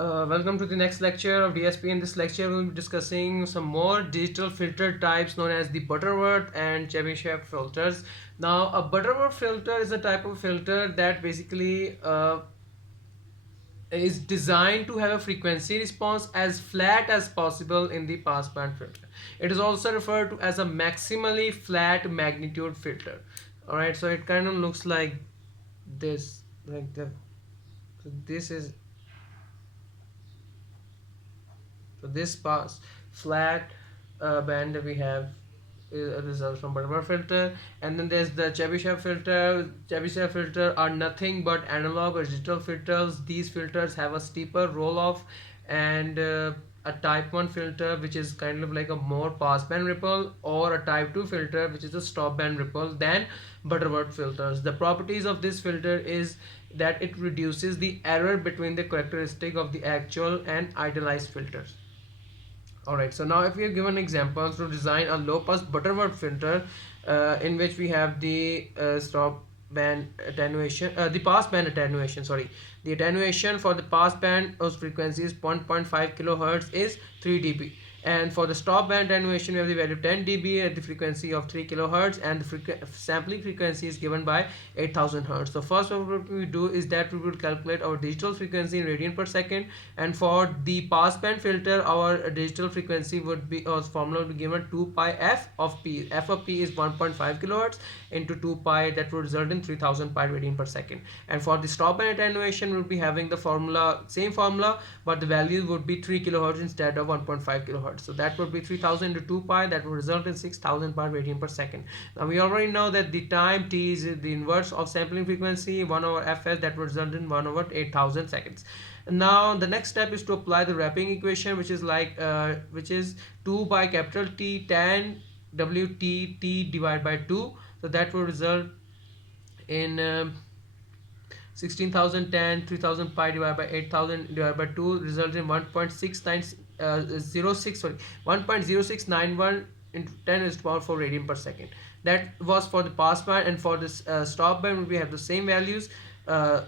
Welcome to the next lecture of DSP. In this lecture, we'll be discussing some more digital filter types known as the Butterworth and Chebyshev filters. Now, a Butterworth filter is a type of filter that basically is designed to have a frequency response as flat as possible in the passband filter. It is also referred to as a maximally flat magnitude filter. Alright, so it kind of looks like this, so this is so this pass flat band that we have is a result from Butterworth filter, and then there's the Chebyshev filter. Chebyshev filter are nothing but analog or digital filters. These filters have a steeper roll off and a type 1 filter which is kind of like a more passband ripple, or a type 2 filter which is a stop band ripple than Butterworth filters. The properties of this filter is that it reduces the error between the characteristic of the actual and idealized filters. Alright, so now if we are given examples to design a low pass Butterworth filter, in which we have the stop band attenuation, the pass band attenuation, sorry, the attenuation for the pass band of frequencies 1.5 kilohertz is 3 dB, and for the stop band attenuation we have the value 10 dB at the frequency of 3 kilohertz, and the sampling frequency is given by 8000 hertz. So first what we do is that we will calculate our digital frequency in radian per second, and for the pass band filter our digital frequency would be, or formula would be given 2 pi f of p. F of p is 1.5 kilohertz into 2 pi, that would result in 3000 pi radian per second. And for the stop band attenuation we'll be having the formula, same formula, but the value would be 3 kilohertz instead of 1.5 kilohertz. So that would be 3000 into 2 pi, that would result in 6000 pi radian per second. Now we already know that the time t is the inverse of sampling frequency 1 over fs, that would result in 1 over 8000 seconds. Now the next step is to apply the wrapping equation, which is which is 2 by capital T tan WT T divided by 2. So that will result in 16,010 3000 pi divided by 8000 divided by 2 results in 1.0691 into 10 is to power 4 radian per second. That was for the pass band, and for this stop band we have the same values, for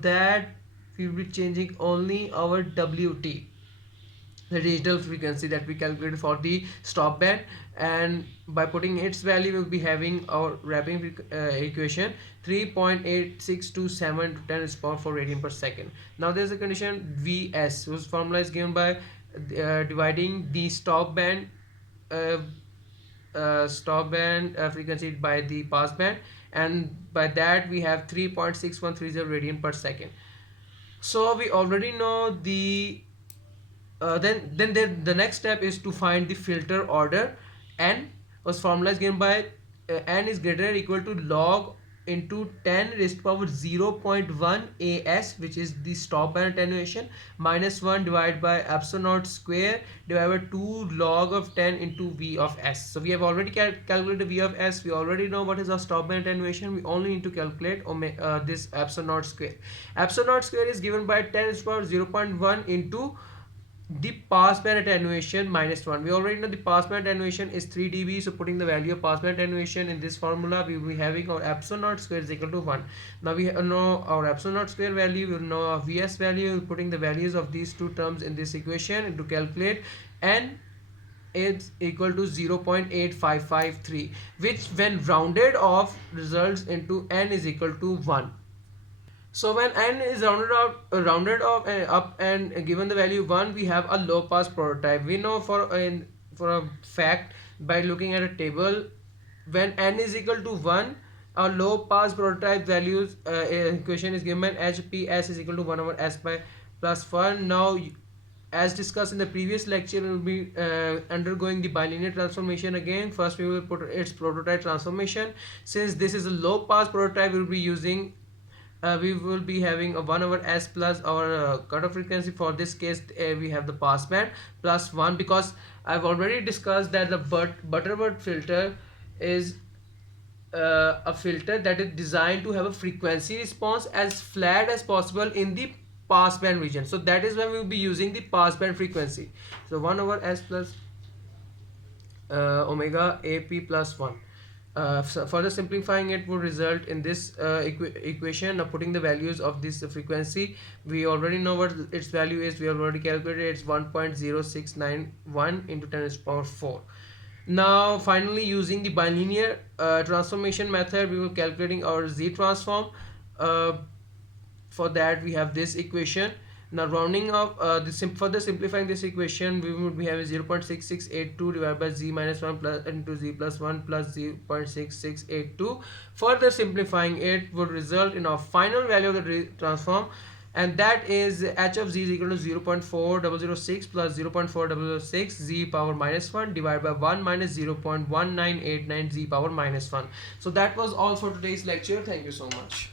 that we will be changing only our WT, the digital frequency that we calculated for the stop band, and by putting its value we will be having our wrapping equation 3.8627 to 10 is power 4 radian per second. Now there is a condition Vs whose formula is given by dividing the stop band frequency by the pass band, and by that we have 3.6130 radian per second. So we already know the then the next step is to find the filter order. N was formula is given by n is greater or equal to log into 10 raised to power 0.1 as, which is the stop band attenuation, minus 1 divided by epsilon naught square divided by 2 log of 10 into V of S. So we have already calculated V of S. We already know what is our stop band attenuation. We only need to calculate this epsilon naught square. Epsilon naught square is given by 10 raised to power 0.1 into the pass band attenuation minus 1. We already know the pass band attenuation is 3 dB, so putting the value of pass band attenuation in this formula we will be having our epsilon naught square is equal to 1. Now we know our epsilon naught square value, we will know our Vs value, putting the values of these two terms in this equation, and to calculate n is equal to 0.8553, which when rounded off results into n is equal to 1. So when n is rounded off up and given the value 1, we have a low pass prototype. We know for a fact by looking at a table, when n is equal to 1, our low pass prototype values equation is given HPS is equal to 1 over S by plus 1. Now as discussed in the previous lecture, we will be undergoing the bilinear transformation again. First we will put its prototype transformation. Since this is a low pass prototype, we will be using we will be having a 1 over S plus our cutoff frequency. For this case we have the pass band plus 1, because I've already discussed that the Butterworth filter is a filter that is designed to have a frequency response as flat as possible in the pass band region. So that is why we will be using the pass band frequency. So 1 over S plus omega AP plus 1. Further simplifying it would result in this equation of putting the values of this frequency. We already know what its value is. We already calculated it's 1.0691 into 10 to the power 4. Now finally, using the bilinear transformation method, we will calculating our z transform. uh, for that we have this equation. Now rounding up, further simplifying this equation, we would be having 0.6682 divided by z minus 1 plus into z plus 1 plus 0.6682. Further simplifying it would result in our final value of the transform, and that is h of z is equal to 0.4006 plus 0.4006 z power minus 1 divided by 1 minus 0.1989 z power minus 1. So that was all for today's lecture. Thank you so much.